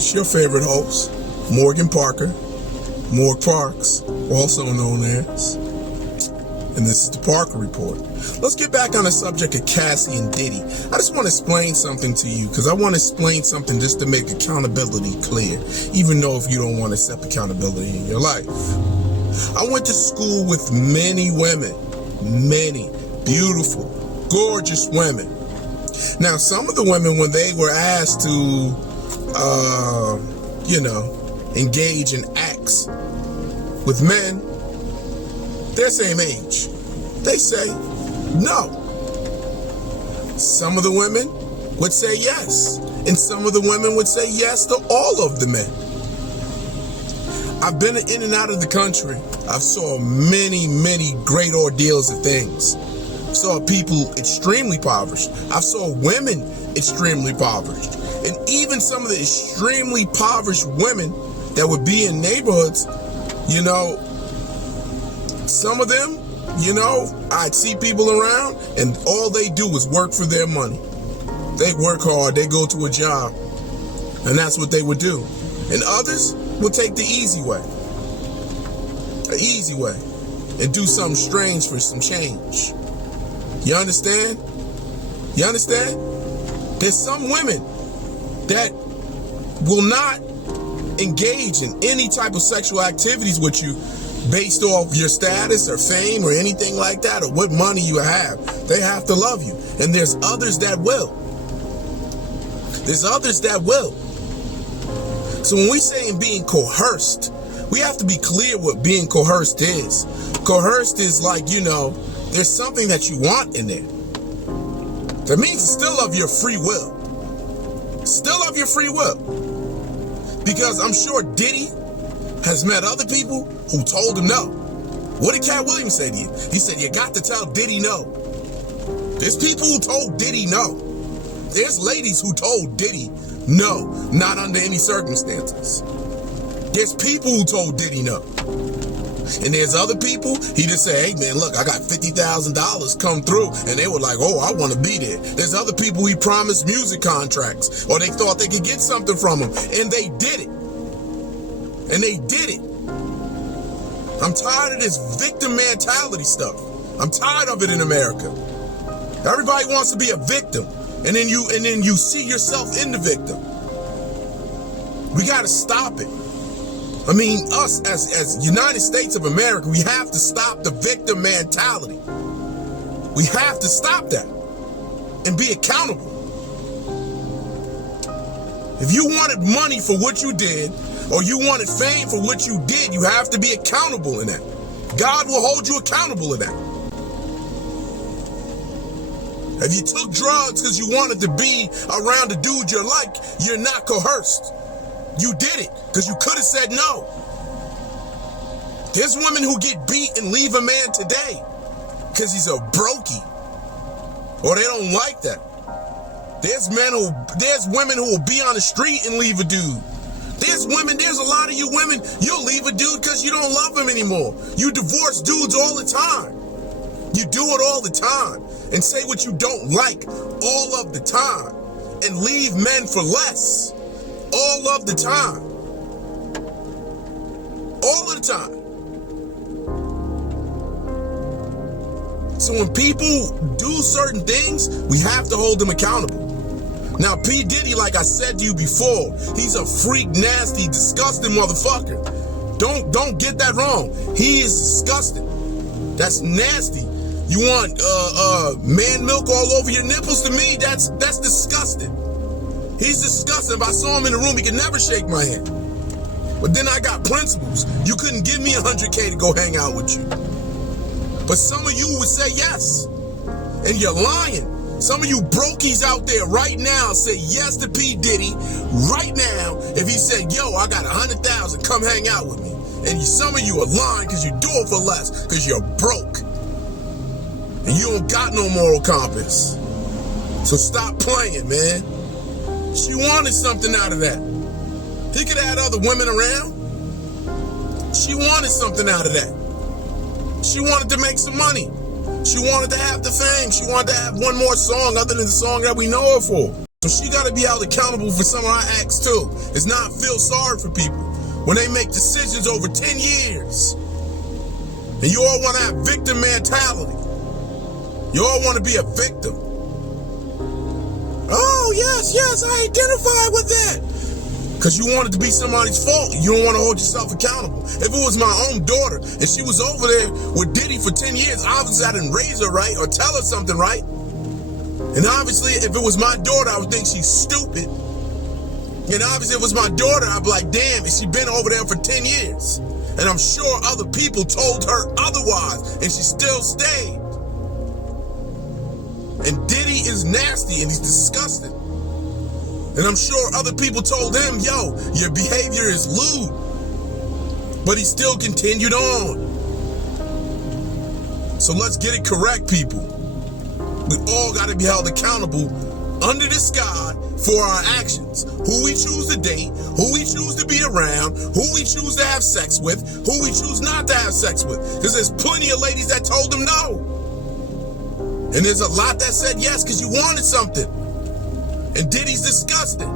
It's your favorite host, Morgan Parker, Morg Parks, also known as, and this is the Parker Report. Let's get back on the subject of Cassie and Diddy. I just want to explain something to you, because I want to explain something just to make accountability clear, even though if you don't want to accept accountability in your life. I went to school with many women, many beautiful, gorgeous women. Now, some of the women, when they were asked to, engage in acts with men their same age, they say no. Some of the women would say yes, and some of the women would say yes to all of the men. I've been in and out of the country. I've saw many, many great ordeals of things. Saw people extremely impoverished. I've saw women extremely impoverished. And even some of the extremely impoverished women that would be in neighborhoods, some of them, I'd see people around and all they do is work for their money. They work hard, they go to a job, and that's what they would do. And others will take the easy way, and do something strange for some change. You understand? You understand? There's some women that will not engage in any type of sexual activities with you based off your status or fame or anything like that, or what money you have. They have to love you. And there's others that will. There's others that will. So when we say being coerced, we have to be clear what being coerced is. Coerced is like, there's something that you want in there. That means it's still of your free will. Still of your free will. Because I'm sure Diddy has met other people who told him no. What did Cat Williams say to you? He said, you got to tell Diddy no. There's people who told Diddy no. There's ladies who told Diddy no, not under any circumstances. There's people who told Diddy no. And there's other people, he just say, hey man, look, I got $50,000 come through. And they were like, oh, I want to be there. There's other people he promised music contracts, or they thought they could get something from him. And they did it. And they did it. I'm tired of this victim mentality stuff. I'm tired of it in America. Everybody wants to be a victim. And then you see yourself in the victim. We got to stop it. I mean, us as United States of America, we have to stop the victim mentality. We have to stop that and be accountable. If you wanted money for what you did, or you wanted fame for what you did, you have to be accountable in that. God will hold you accountable in that. If you took drugs because you wanted to be around a dude you like, you're not coerced. You did it because you could have said no. There's women who get beat and leave a man today because he's a brokey, or they don't like that. There's women who will be on the street and leave a dude. There's a lot of you women, you'll leave a dude because you don't love him anymore. You divorce dudes all the time. You do it all the time and say what you don't like all of the time and leave men for less all of the time. All of the time. So when people do certain things, we have to hold them accountable. Now, P. Diddy, like I said to you before, he's a freak, nasty, disgusting motherfucker. Don't get that wrong. He is disgusting. That's nasty. You want man milk all over your nipples? To me, that's disgusting. He's disgusting. If I saw him in the room, he could never shake my hand. But then I got principles. You couldn't give me $100K to go hang out with you. But some of you would say yes. And you're lying. Some of you brokies out there right now say yes to P. Diddy right now. If he said, yo, I got 100,000, come hang out with me. And some of you are lying because you do it for less, because you're broke. And you don't got no moral compass. So stop playing, man. She wanted something out of that. He could have had other women around. She wanted something out of that. She wanted to make some money. She wanted to have the fame. She wanted to have one more song other than the song that we know her for. So she got to be held accountable for some of her acts too. It's not feel sorry for people when they make decisions over 10 years. And you all want to have victim mentality. You all want to be a victim. Oh, yes, I identify with that. Because you want it to be somebody's fault. You don't want to hold yourself accountable. If it was my own daughter and she was over there with Diddy for 10 years, obviously I didn't raise her right or tell her something right. And obviously, if it was my daughter, I would think she's stupid. And obviously, if it was my daughter, I'd be like, damn, and she's been over there for 10 years. And I'm sure other people told her otherwise, and she still stayed. And Diddy is nasty, and he's disgusting. And I'm sure other people told him, yo, your behavior is lewd. But he still continued on. So let's get it correct, people. We all got to be held accountable under the sky for our actions. Who we choose to date, who we choose to be around, who we choose to have sex with, who we choose not to have sex with. Because there's plenty of ladies that told them no. And there's a lot that said yes because you wanted something. And Diddy's disgusting.